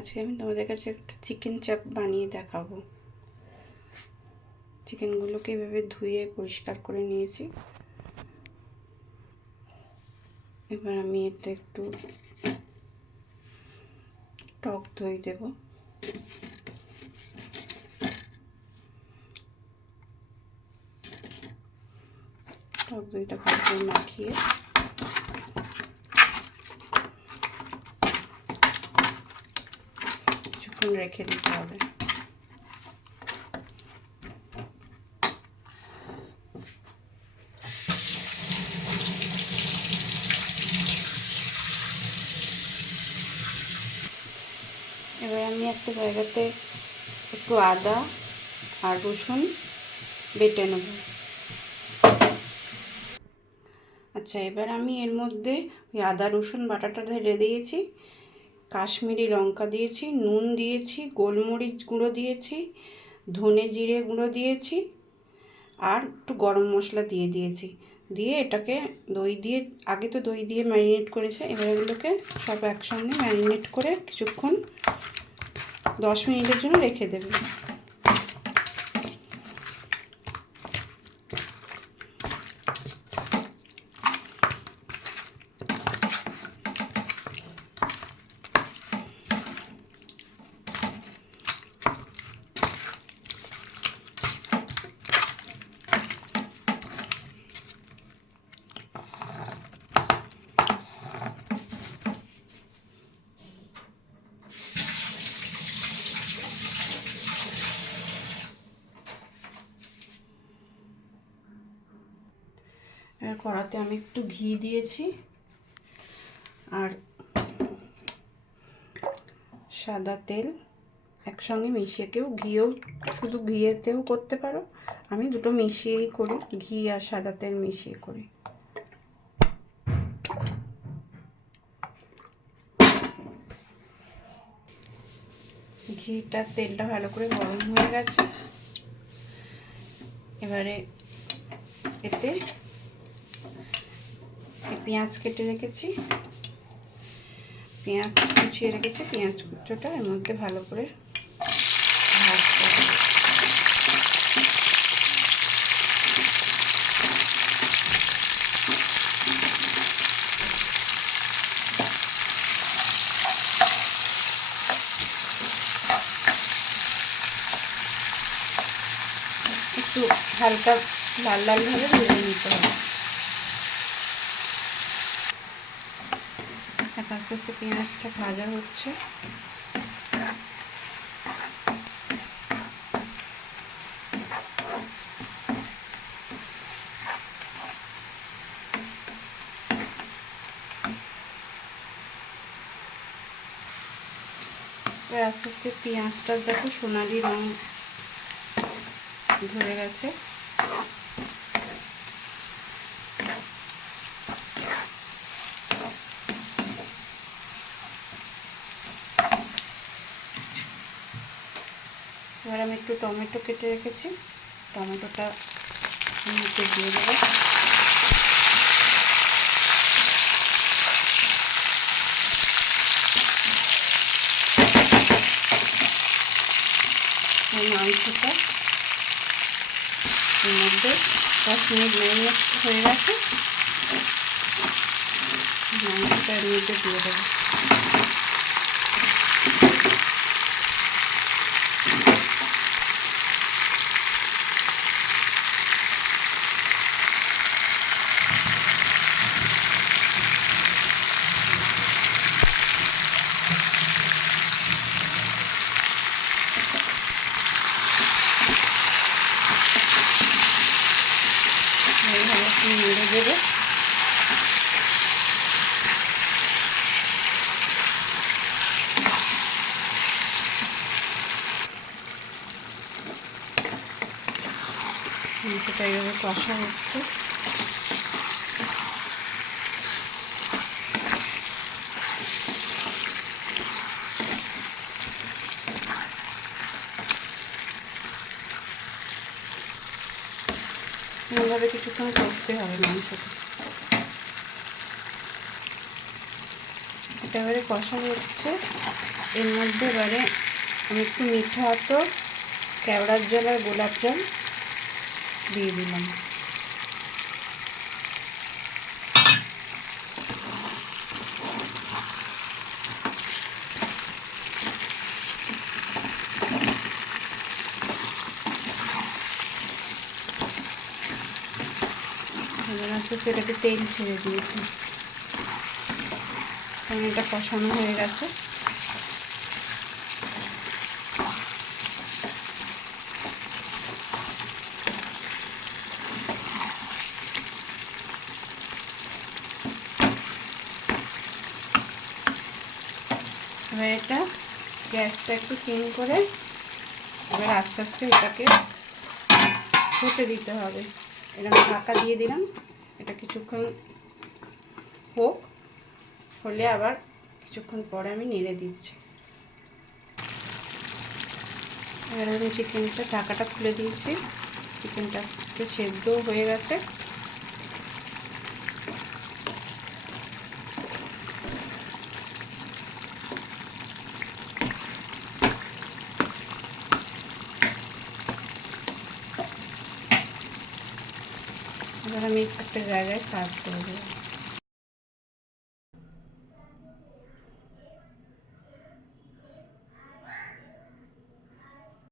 আজকে আমি তোমাদের কাছে একটা চিকেন চাপ বানিয়ে দেখাবো। চিকেনগুলোকে এভাবে ধুয়ে পরিষ্কার করে নিয়েছি। এবার আমি এতে একটু টক দই দেব। টক দইটা ভালো করে মাখিয়ে কিছুক্ষণ রেখে দিতে হবে। এবার আমি একটা জায়গাতে একটু আদা আর রসুন বেটে নেব। আচ্ছা, এবার আমি এর মধ্যে ওই আদা রসুন বাটাটা ঢেলে দিয়েছি, কাশ্মীরি লঙ্কা দিয়েছি, নুন দিয়েছি, গোলমরিচ গুঁড়ো দিয়েছি, ধনে জিরে গুঁড়ো দিয়েছি আর একটু গরম মশলা দিয়েছি। দিয়ে এটাকে দই দিয়ে, আগে তো দই দিয়ে ম্যারিনেট করেছে, এবার এগুলোকে সব একসঙ্গে ম্যারিনেট করে কিছুক্ষণ 10 মিনিটের জন্য রেখে দেবে। কড়াতে আমি একটু ঘি দিয়েছি আর সাদা তেল একসঙ্গে মিশিয়ে, কেউ ঘিও শুধু ঘিয়েতেও করতে পারো, আমি দুটো মিশিয়েই করি, ঘি আর সাদা তেল মিশিয়ে করি। ঘিটা তেলটা ভালো করে গরম হয়ে গেছে। এবারে এতে পেঁয়াজ কেটে রেখেছি, পেঁয়াজ কুচিয়ে রেখেছি, পেঁয়াজ কুচোটা এর মধ্যে ভালো করে ভাজতে হবে। একটু হালকা লাল লাল ভাবে ভেজে নিতে হবে। আস্তে আস্তে পেঁয়াজটা ভাজা হচ্ছে। আস্তে আস্তে পেঁয়াজটা দেখো সোনালি রং ধরে গেছে। এবার আমি একটু টমেটো কেটে রেখেছি, টমেটোটা নিচে দিয়ে দেবো। মাংসটা এর মধ্যে 10 মিনিট ম্যারিনেট হয়ে গেছে, মাংসটা এর মধ্যে দিয়ে দেবো। নেড়ে দেবো। মাংসটা এইভাবে কষা হচ্ছে। এইভাবে কিছুক্ষণ কষতে হবে মাংসটা। এটা এবারে কষা হচ্ছে। এর মধ্যে এবারে আমি একটু মিঠা তো কেওড়ার জল আর গোলাপ জল দিয়ে দিলাম। আস্তে আস্তে এটাতে তেল ছেড়ে দিয়েছি, কারণ এটা কষানো হয়ে গেছে। এবার এটা গ্যাসটা একটু সিম করে এবার আস্তে আস্তে এটাকে হতে দিতে হবে। এটা আমি ঢাকা দিয়ে দিলাম, এটা কিছুক্ষণ হোক, হলে আবার কিছুক্ষণ পরে আমি নেড়ে দিচ্ছি। এবার আমি চিকেনটা ঢাকাটা খুলে দিয়েছি, চিকেনটা আস্তে আস্তে সেদ্ধ হয়ে গেছে। এবার আমি একটা জায়গায় সার্ভ করে দেবো।